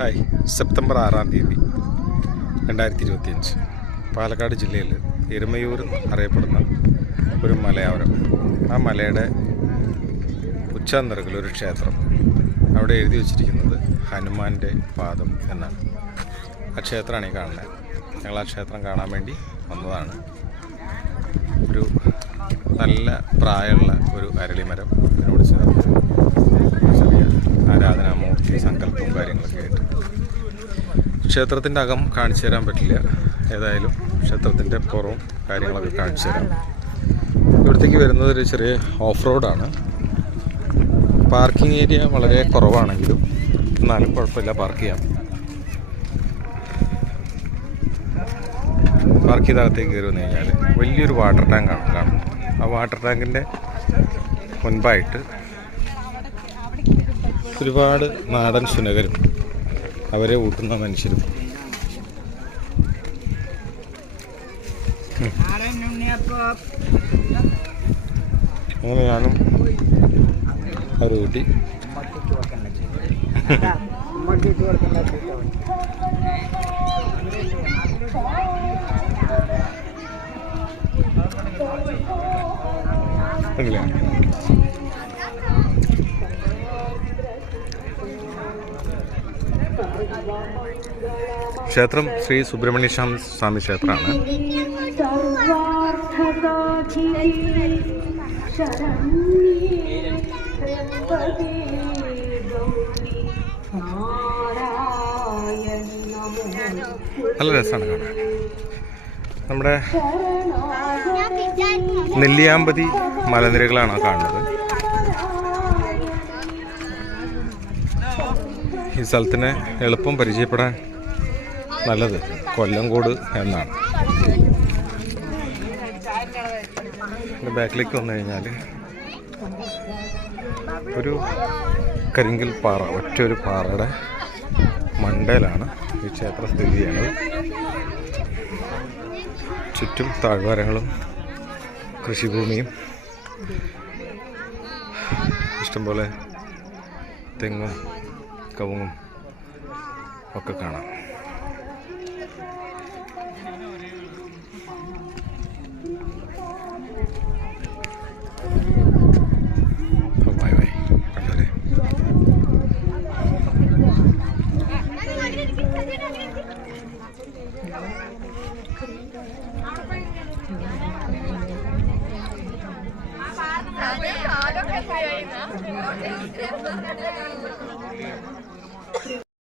Hi, September 6 2025 Palakkad ജില്ലയിൽ എരുമയൂർ അറിയപ്പെടുന്ന ഒരു മലയോരം. ആ മലയുടെ ഉച്ചാന്തരത്തിൽ ഒരു ക്ഷേത്രം. അവിടെ എഴുതി വച്ചിരിക്കുന്നത് ഹനുമാൻ്റെ പാദം എന്നാണ്. ആ ക്ഷേത്രമാണ് ഈ കാണുന്നത്. ഞങ്ങൾ ആ ക്ഷേത്രം കാണാൻ വേണ്ടി വന്നതാണ്. ഒരു നല്ല പ്രായമുള്ള ഒരു അരളിമരം ഇതിനോട് ചേർത്ത് ചെറിയ ആരാധനാമൂർത്തി സങ്കല്പവും കാര്യങ്ങളൊക്കെ ആയിട്ട്. ക്ഷേത്രത്തിൻ്റെ അകം കാണിച്ചു തരാൻ പറ്റില്ല, ഏതായാലും ക്ഷേത്രത്തിൻ്റെ പുറവും കാര്യങ്ങളൊക്കെ കാണിച്ചു തരാം. ഇവിടത്തേക്ക് വരുന്നത് ഒരു ചെറിയ ഓഫ് റോഡാണ്. പാർക്കിംഗ് ഏരിയ വളരെ കുറവാണെങ്കിലും എന്നാലും കുഴപ്പമില്ല, പാർക്ക് ചെയ്യാം. പാർക്ക് ചെയ്തകത്തേക്ക് കയറി വന്നു കഴിഞ്ഞാൽ വലിയൊരു വാട്ടർ ടാങ്കാണ് കാണുന്നത്. ആ വാട്ടർ ടാങ്കിൻ്റെ മുൻപായിട്ട് ഒരുപാട് നാടൻ ശുനകരും അവരെ ഊട്ടുന്ന മനുഷ്യരും. അങ്ങനെ ഞാനും അവർ ഊട്ടി. ക്ഷേത്രം ശ്രീ സുബ്രഹ്മണ്യ സ്വാമി ക്ഷേത്രമാണ്. നല്ല രസമാണ് കാണാൻ. നമ്മുടെ നെല്ലിയാമ്പതി മലനിരകളാണ് കാണുന്നത്. ഈ സ്ഥലത്തിന് എളുപ്പം പരിചയപ്പെടാൻ നല്ലത് കൊല്ലങ്കോട് എന്നാണ്. ബാക്കിലേക്ക് വന്നു കഴിഞ്ഞാൽ ഒരു കരിങ്കൽ പാറ, ഒറ്റൊരു പാറയുടെ മണ്ടയിലാണ് ഈ ക്ഷേത്രം സ്ഥിതി ചെയ്യുന്നത്. ചുറ്റും താഴ്വാരങ്ങളും കൃഷിഭൂമിയും ഇഷ്ടംപോലെ തെങ്ങും കവുങ്ങും ഒക്കെ കാണാം. കണ്ടല്ലേ,